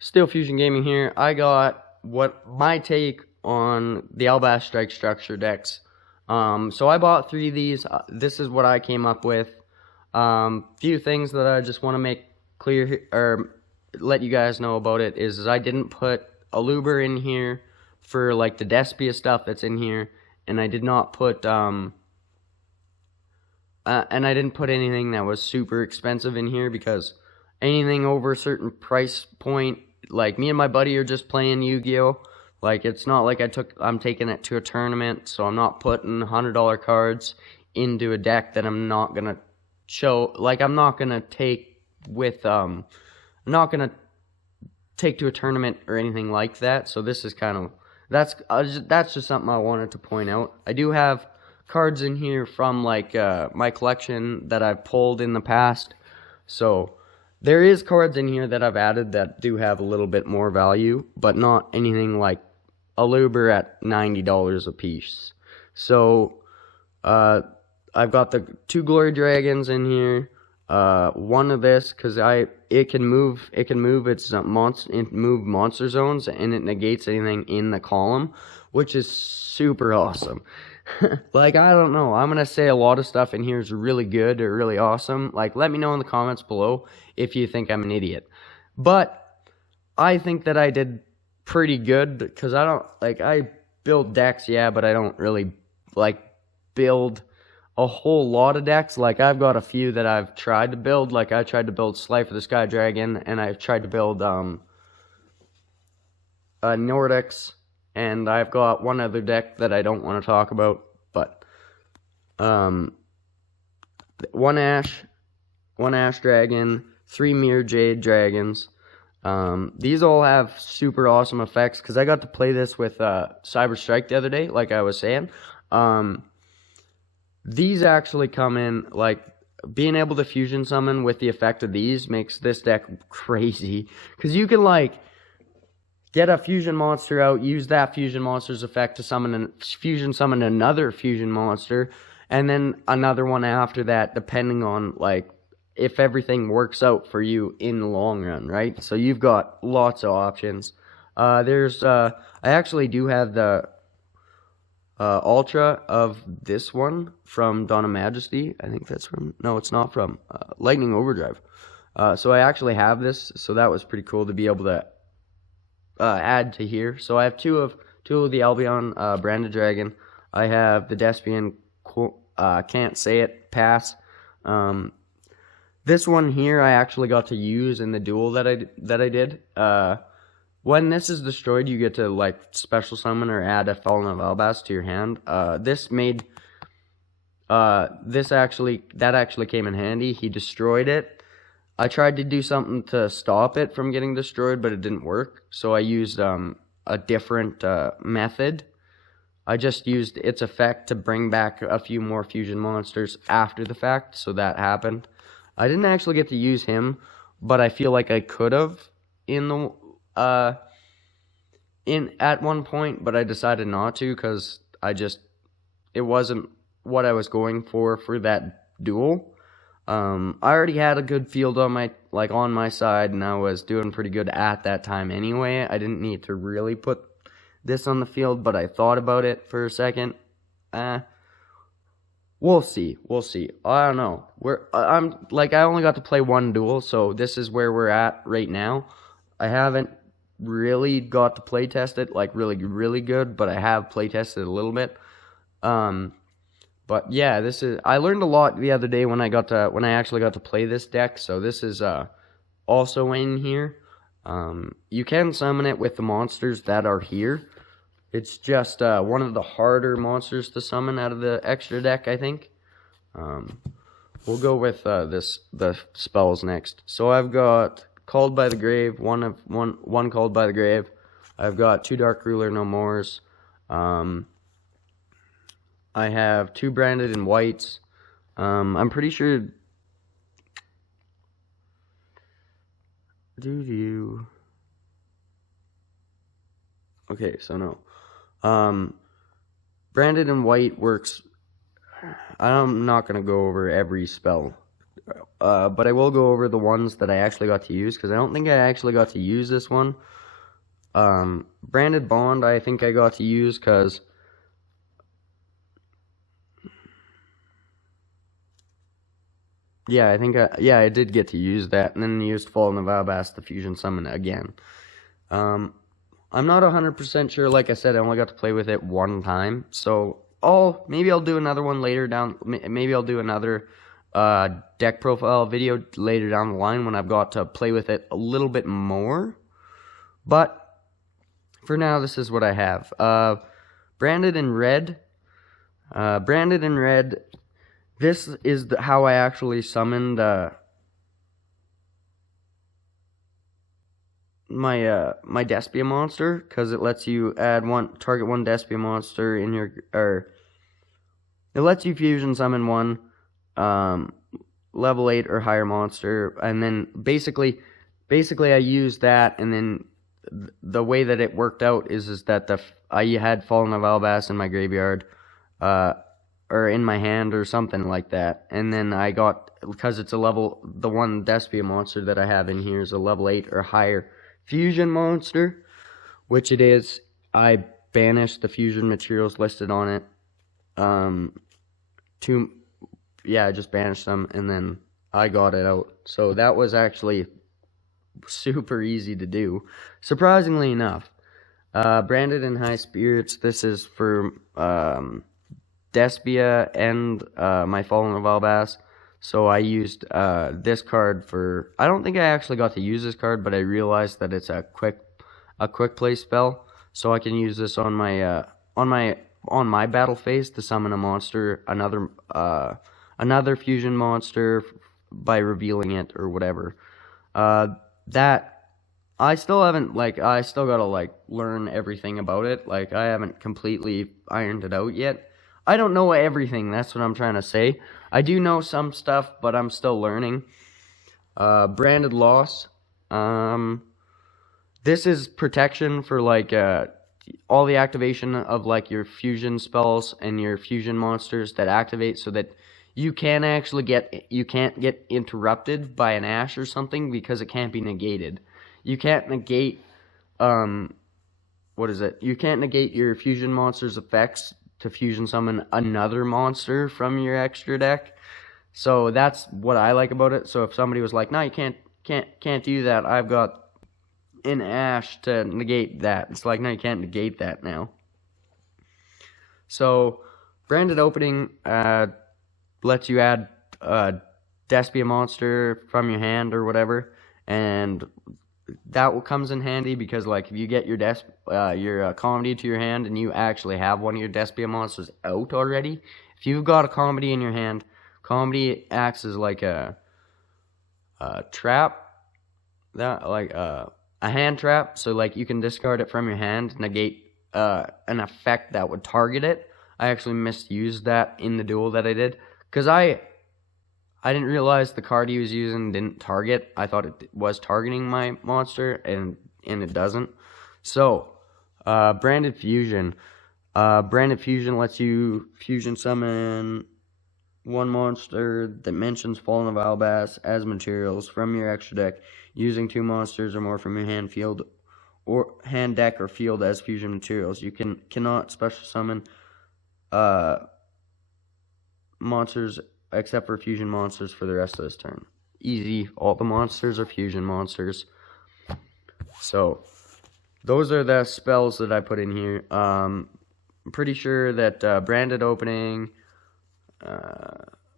Steel Fusion Gaming here. I got what my take on the Albaz Strike Structure decks. So I bought 3 of these. This is what I came up with. Few things that I just want to make clear or let you guys know about it is I didn't put a Luber in here for like the Despia stuff that's in here, and I did not put and I didn't put anything that was super expensive in here, because anything over a certain price point, like me and my buddy are just playing Yu-Gi-Oh! Like, it's not like I'm taking it to a tournament, so I'm not putting $100 cards into a deck that I'm not gonna show, like, I'm not gonna take with, I'm not gonna take to a tournament or anything like that. So this is kind of, that's just something I wanted to point out. I do have cards in here from, like, my collection that I've pulled in the past, so there is cards in here that I've added that do have a little bit more value, but not anything like a Luber at $90 a piece. So, I've got the 2 Glory Dragons in here, one of this, because it can move its move monster zones, and it negates anything in the column, which is super awesome. Like, I don't know, I'm gonna say a lot of stuff in here is really good or really awesome. Like, let me know in the comments below if you think I'm an idiot. But I think that I did pretty good, because I build decks, yeah, but I don't really like build a whole lot of decks. Like, I've got a few that I've tried to build. Like, I tried to build Slife of the Sky Dragon, and I've tried to build Nordics, and I've got one other deck that I don't want to talk about, but one Ash Dragon, 3 Mirror Jade Dragons. These all have super awesome effects, because I got to play this with Cyber Strike the other day, like I was saying. These actually come in, like, being able to fusion summon with the effect of these makes this deck crazy, because you can, like, get a fusion monster out, use that fusion monster's effect to fusion summon another fusion monster, and then another one after that, depending on, like, if everything works out for you in the long run, right? So you've got lots of options. I actually do have the Ultra of this one from Dawn of Majesty. I think that's from, no, it's not from Lightning Overdrive. So I actually have this, so that was pretty cool to be able to add to here. So I have two of the Albion Branded Dragon. I have the Despian Can't Say It Pass. This one here I actually got to use in the duel that I did. When this is destroyed, you get to, like, special summon or add a Fallen of Albaz to your hand. That actually came in handy. He destroyed it. I tried to do something to stop it from getting destroyed, but it didn't work. So I used a different method. I just used its effect to bring back a few more fusion monsters after the fact, so that happened. I didn't actually get to use him, but I feel like I could have at one point, but I decided not to, because it wasn't what I was going for that duel. I already had a good field on my side, and I was doing pretty good at that time anyway. I didn't need to really put this on the field, but I thought about it for a second. We'll see. I don't know. I only got to play one duel, so this is where we're at right now. I haven't really got to play test it, like, really, really good, but I have play tested a little bit. But yeah, I learned a lot the other day when I actually got to play this deck. So this is also in here. You can summon it with the monsters that are here. It's just one of the harder monsters to summon out of the extra deck, I think. We'll go with the spells next. So I've got Called by the Grave, one Called by the Grave. I've got 2 Dark Ruler No Mores. I have 2 Branded in Whites. I'm pretty sure. Okay, so no. Branded in White works. I'm not gonna go over every spell but I will go over the ones that I actually got to use, because I don't think I actually got to use this one. Branded Bond, I think I got to use, because yeah, I did get to use that, and then used Fallen of Albaz to fusion summon again. I'm not 100% sure. Like I said, I only got to play with it one time, so maybe I'll do another one later down. Maybe I'll do another deck profile video later down the line when I've got to play with it a little bit more. But for now, this is what I have. Branded in red. This is how I actually summoned my Despia monster, because it lets you target one Despia monster in your, it lets you fusion summon one level 8 or higher monster, and then basically I used that, and then the way that it worked out is that I had Fallen of Albaz in my graveyard, or in my hand or something like that, and then I got, because it's the one Despia monster that I have in here is a level 8 or higher fusion monster, which it is. I banished the fusion materials listed on it. I just banished them, and then I got it out. So that was actually super easy to do, surprisingly enough. Branded in High Spirits, this is for Despia and my Fallen of Albaz. So I used this card for, I don't think I actually got to use this card, but I realized that it's a quick play spell, so I can use this on my battle phase to summon a monster, another fusion monster by revealing it or whatever. That I still haven't, I still gotta learn everything about it. I haven't completely ironed it out yet. I don't know everything, that's what I'm trying to say. I do know some stuff, but I'm still learning. Branded Loss. This is protection for all the activation of your fusion spells and your fusion monsters that activate, so that you can't get interrupted by an Ash or something, because it can't be negated. You can't negate You can't negate your fusion monster's effects to fusion summon another monster from your extra deck. So that's what I like about it. So if somebody was like, no, you can't do that, I've got an Ash to negate that. It's like, no, you can't negate that now. So Branded Opening lets you add a Despia monster from your hand or whatever, and that comes in handy, because if you get your comedy to your hand and you actually have one of your Despia monsters out already, if you've got a comedy in your hand, comedy acts as a trap, a hand trap, so you can discard it from your hand, negate an effect that would target it. I actually misused that in the duel that I did, because I didn't realize the card he was using didn't target. I thought it was targeting my monster, and it doesn't. So, Branded Fusion. Branded Fusion lets you fusion summon one monster that mentions Fallen of Albaz as materials from your extra deck, using 2 monsters or more from your hand, field, or hand, deck, or field as fusion materials. You cannot special summon monsters except for fusion monsters for the rest of this turn. Easy. All the monsters are fusion monsters. So, those are the spells that I put in here. I'm pretty sure that Branded Opening,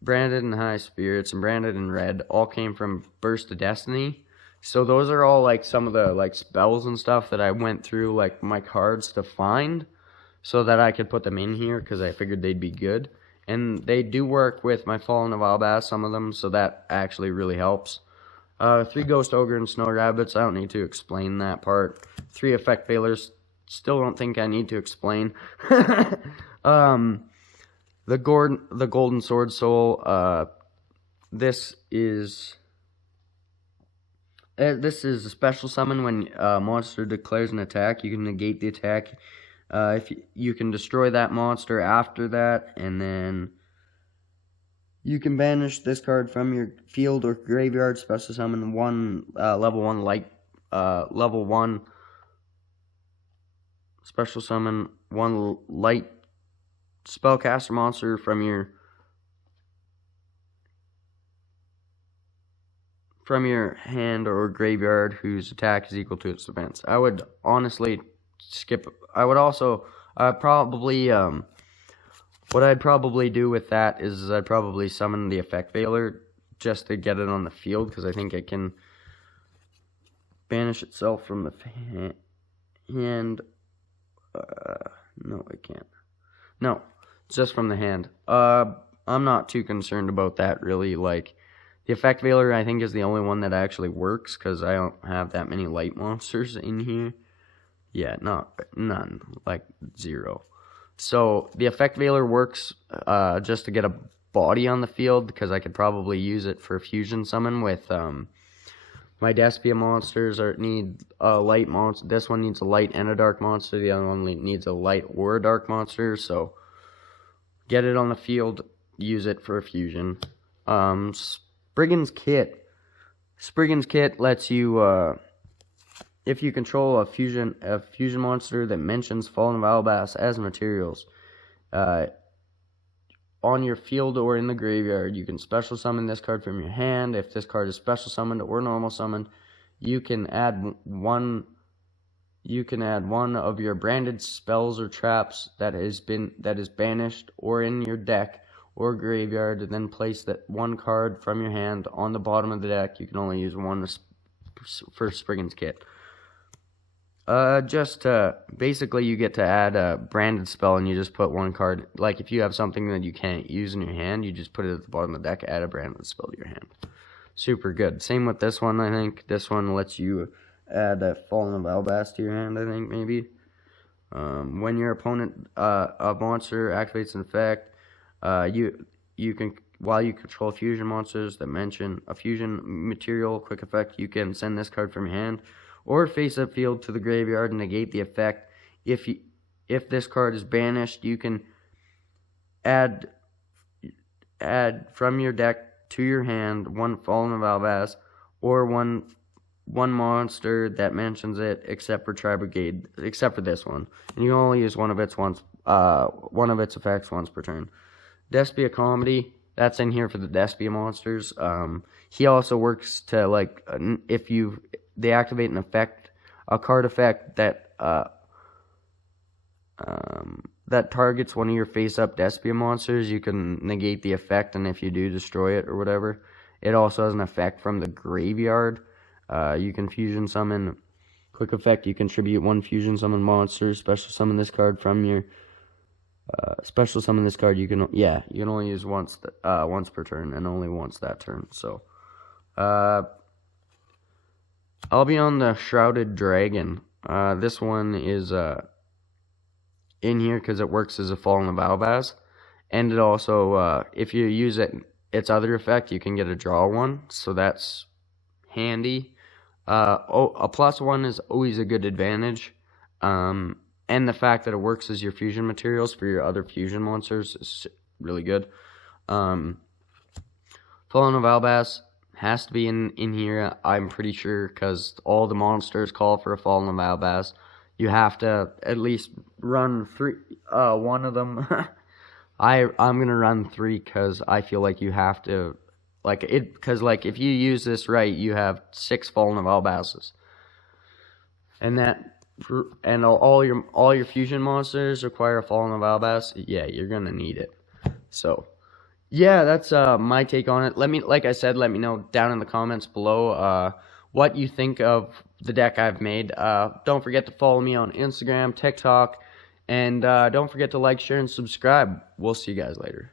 Branded in High Spirits, and Branded in Red all came from Burst of Destiny. So those are all some of the spells and stuff that I went through my cards to find, so that I could put them in here, because I figured they'd be good. And they do work with my Fallen of Albaz, some of them, so that actually really helps. 3 Ghost Ogre and Snow Rabbits, I don't need to explain that part. 3 Effect Failures, still don't think I need to explain. The Golden Sword Soul, this is a special summon. When a monster declares an attack, you can negate the attack. If you can destroy that monster after that, and then You can banish this card from your field or graveyard, special summon one level 1 light, level 1, special summon one light spellcaster monster from your hand or graveyard whose attack is equal to its defense. I would honestly skip. I would also probably what I'd probably do with that is I'd probably summon the Effect Veiler just to get it on the field, because I think it can banish itself from the hand. No, it can't. No, it's just from the hand. I'm not too concerned about that, really. Like, the Effect Veiler, I think, is the only one that actually works, because I don't have that many light monsters in here. Yeah, none. Like, 0. So, the Effect Veiler works just to get a body on the field, because I could probably use it for a fusion summon with my Despia monsters need a light monster. This one needs a light and a dark monster. The other one needs a light or a dark monster. So, get it on the field, use it for a fusion. Spriggan's Kit. Spriggan's Kit lets you, if you control a fusion monster that mentions Fallen of Albaz as materials, on your field or in the graveyard, you can special summon this card from your hand. If this card is special summoned or normal summoned, you can add one of your branded spells or traps that is banished or in your deck or graveyard, and then place that one card from your hand on the bottom of the deck. You can only use one for Spriggan's Kit. Basically you get to add a branded spell, and you just put one card. Like, if you have something that you can't use in your hand, you just put it at the bottom of the deck, add a branded spell to your hand. Super good. Same with this one, I think. This one lets you add a Fallen of Albaz to your hand, I think, maybe. When your opponent, a monster, activates an effect, you can, while you control fusion monsters that mention a fusion material quick effect, you can send this card from your hand or face up field to the graveyard and negate the effect. If this card is banished, you can add from your deck to your hand one Fallen of Albaz or one monster that mentions it, except for Tri-Brigade, except for this one, and you can only use one of its effects once per turn. Despia Comedy, that's in here for the Despia monsters. He also works to, like, if they activate an effect, a card effect that that targets one of your face-up Despia monsters, you can negate the effect, and if you do, destroy it or whatever. It also has an effect from the graveyard. You can fusion summon. Quick effect, you contribute one fusion summon monster. Special summon this card from your special summon this card. You can only use once per turn, and only once that turn. So I'll be on the Shrouded Dragon. This one is in here because it works as a Fallen of Albaz, and it also, if you use its other effect, you can get a draw one, so that's handy. A +1 is always a good advantage, and the fact that it works as your fusion materials for your other fusion monsters is really good. Fallen of Albaz has to be in here, I'm pretty sure, because all the monsters call for a Fallen of Albaz. You have to at least run one of them. I'm gonna run 3 because I feel like you have to, because if you use this right, you have 6 Fallen of Albazes, and all your fusion monsters require a Fallen of Albaz. Yeah, you're gonna need it. So yeah, that's my take on it. Like I said, let me know down in the comments below what you think of the deck I've made. Don't forget to follow me on Instagram, TikTok, and don't forget to like, share, and subscribe. We'll see you guys later.